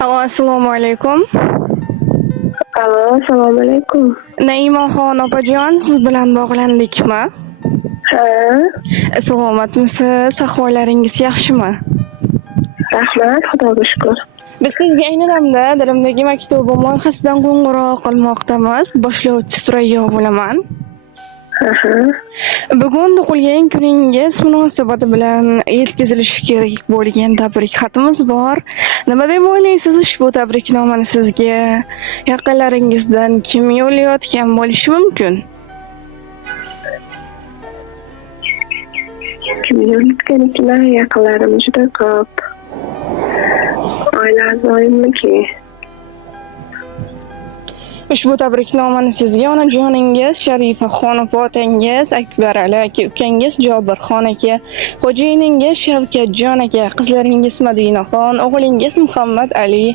Assalomu alaykum. Alo, assalomu alaykum. Naimaxon opajon, siz bilan bog'landikmi? Ha, Salomatmisiz? Ahvollaringiz yaxshimi? rahmat, Xudoga shukr. Biz sizga aynilamda dilimdagi maktubim loyihasidan qo'ng'iroq qilmoqdamiz. Boshlovchi Surayyo bo'laman. Aha. Bugun tug'ilgan kuningiz munosabati bilan yetkazilishi kerak bo'lgan tabrik xatimiz bor. Nima deb o'ylaysiz ushbu tabriknomani sizga yaqinlaringizdan kim yo'llayotgan bo'lishi mumkin? Kim yo'litganliklar yaqinlarim juda ko'p. Oila a'zoyimniki. Ushbu tabriknomani sizga onajoningiz Sharifaxon otangiz, Akbar Ali aka ukangiz Jobirxon aka, xo'jayiningiz Shavkatjon aka, qizlaringiz Madinaxon, o'g'lingiz Muhammad Ali,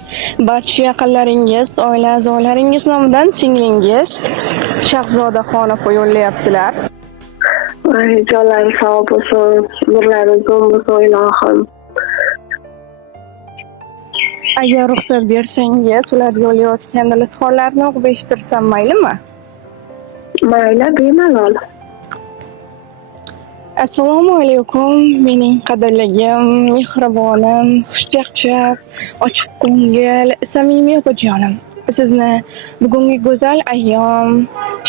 barcha yaqinlaringiz, oila a'zolaringiz nomidan singlingiz Shahzodaxon opa yo'llayaptilar. Ay, jonlari sog' bo'lsin, nurlari zo'n bo'lsin ilohim. Agar ruxsat bersangiz, ular yo'llayotgan iltimoslarni o'qib eshittirsam maylimi? Mayli, bemalol. Assalomu alaykum, mening qadrligim, mehribonim, xushchaqchaq, ochiq ko'ngil, samimiy opajonim. Sizni bugungi go'zal ayyom,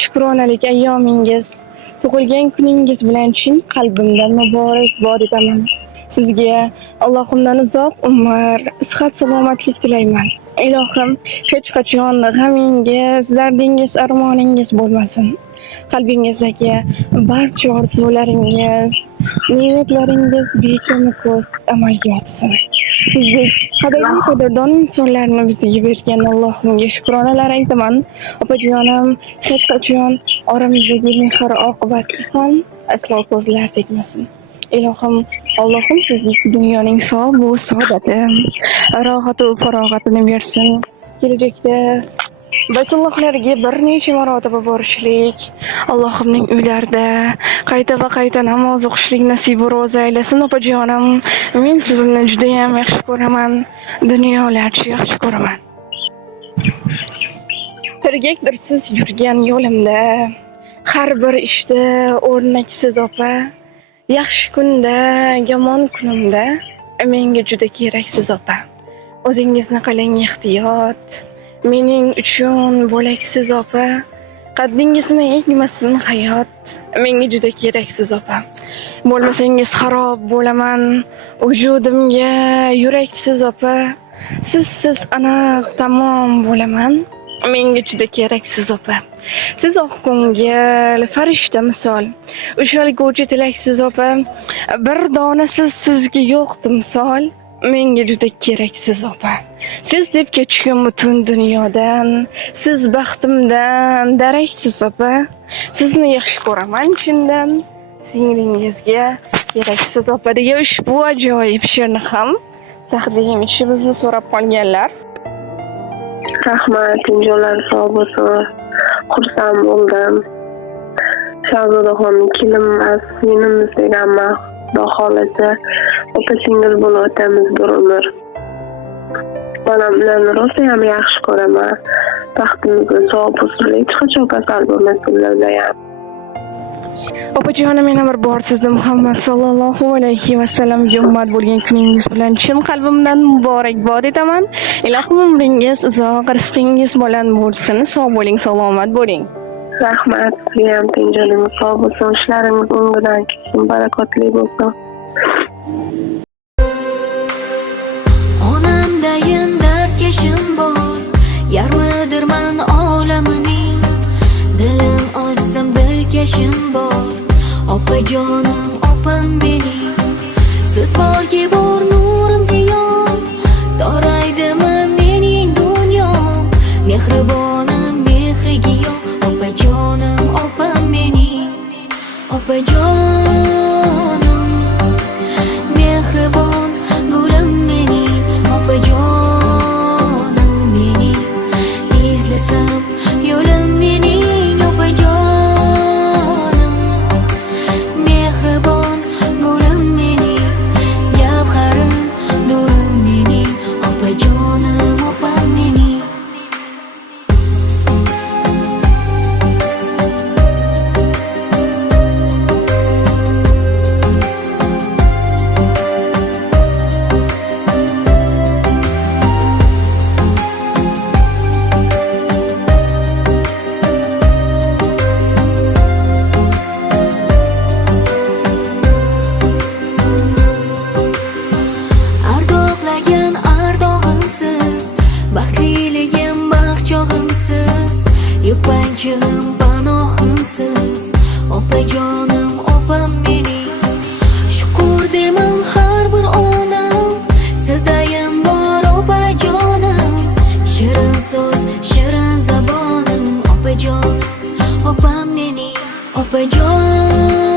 shukronalik ayyomingiz, tug'ilgan kuningiz bilan chin qalbimdan muborakbod etaman. Sizga Allohimdan uzoq umr, sihat, salomatlik tilayman. Ilohim, hech qachon g'amingiz, dardingiz, armoningiz bo'lmasin. Qalbingizdagi barcha orzularingiz, niyatlaringiz bekami ko'z amalga oshsin. Sizga qadrdon insonlarni bizga bergan Allohimga shukronalar aytaman. Opajonim, hech qachon oramizdagi mehr oqibatga ham aslo ko'zlar tegmasin. Ilohim, Allohim sizga dunyoning sog'-bu saodati, rohatu farog'atini bersin. Kelajakda Baytullohlarga bir necha marotaba borishlik, Allohimning uylarida qayta va qayta namoz o'qishlik nasib ro'za aylasin. Opajonim, men sizni juda ham yaxshi ko'raman, dunyolarcha yaxshi ko'raman. Tirgakdirsiz yurgan yo'limda, har bir ishda o'rnaksiz opa. Yaxshi kunda, yomon kunimda menga juda keraksiz opa. O'zingizni qiling ehtiyot. Mening uchun bo'laksiz opa. Qaddingizni egmasin hayot. Menga juda keraksiz opa. Bo'lmasangiz xarob bo'laman. Vujudimga yuraksiz opa. Sizsiz aniq tamom bo'laman. Menga juda keraksiz opa. Siz oq ko'ngil, farishta misol. Ushalguvchi tilaksiz opa. Bir dona sizga yo'q timsol. Menga juda keraksiz opa. Siz deb kechgan butun dunyodan, siz baxtimdan daraksiz opa. Sizni yaxshi ko'raman chindan. Singlingizga keraksiz opa degan ushbu ajoyib she'rni ham taqdim etishimizni so'rab qolganlar. Rahmat, jonlari sog' bo'lsin. Xursand bo'ldim. Shahzodaxonning kelinmas, menimiz deganman. Xudo xolasa, opa-singil bo'lib o'tamiz bir umr. Onam ularni rosa ham yaxshi ko'raman. Baxtimizga sog' bo'lsin, hech qachon kasal bo'lmasin ular ham. Opajonim, yana bir bor sizni Muhammad sallallohu alayhi va sallamga ummat bo'lgan kuningiz bilan chin qalbimdan muborakbod etaman. Ilohim umringiz uzoq, rizqingiz baland bo'lsin. Sog' bo'ling, salomat bo'ling. Rahmat, sizga ham tenjoningiz sog' bo'lsin, ishlaringiz o'ngidan ketsin, barakotli bo'lsin. Onamdayin dardkashim bor, yarmidirman olamining. Dilim ochsam dilkashim bor, opajonim, opam mening. Siz borki bor nurim ziyon, doraydimi mening dunyom. Mehribonim, mehriga yo'q, opajonim, opam mening. Opajonim, mehribon gulim mening. Opajonim mening, izlasam yo'lim mening. Opajonim, mehribon gulim mening, gavharim quvonchim panohimsiz opajonim opam mening shukur demam har bir onam sizdayam bor opajonim shirin so'z shirin zabonim opajon opam mening opajon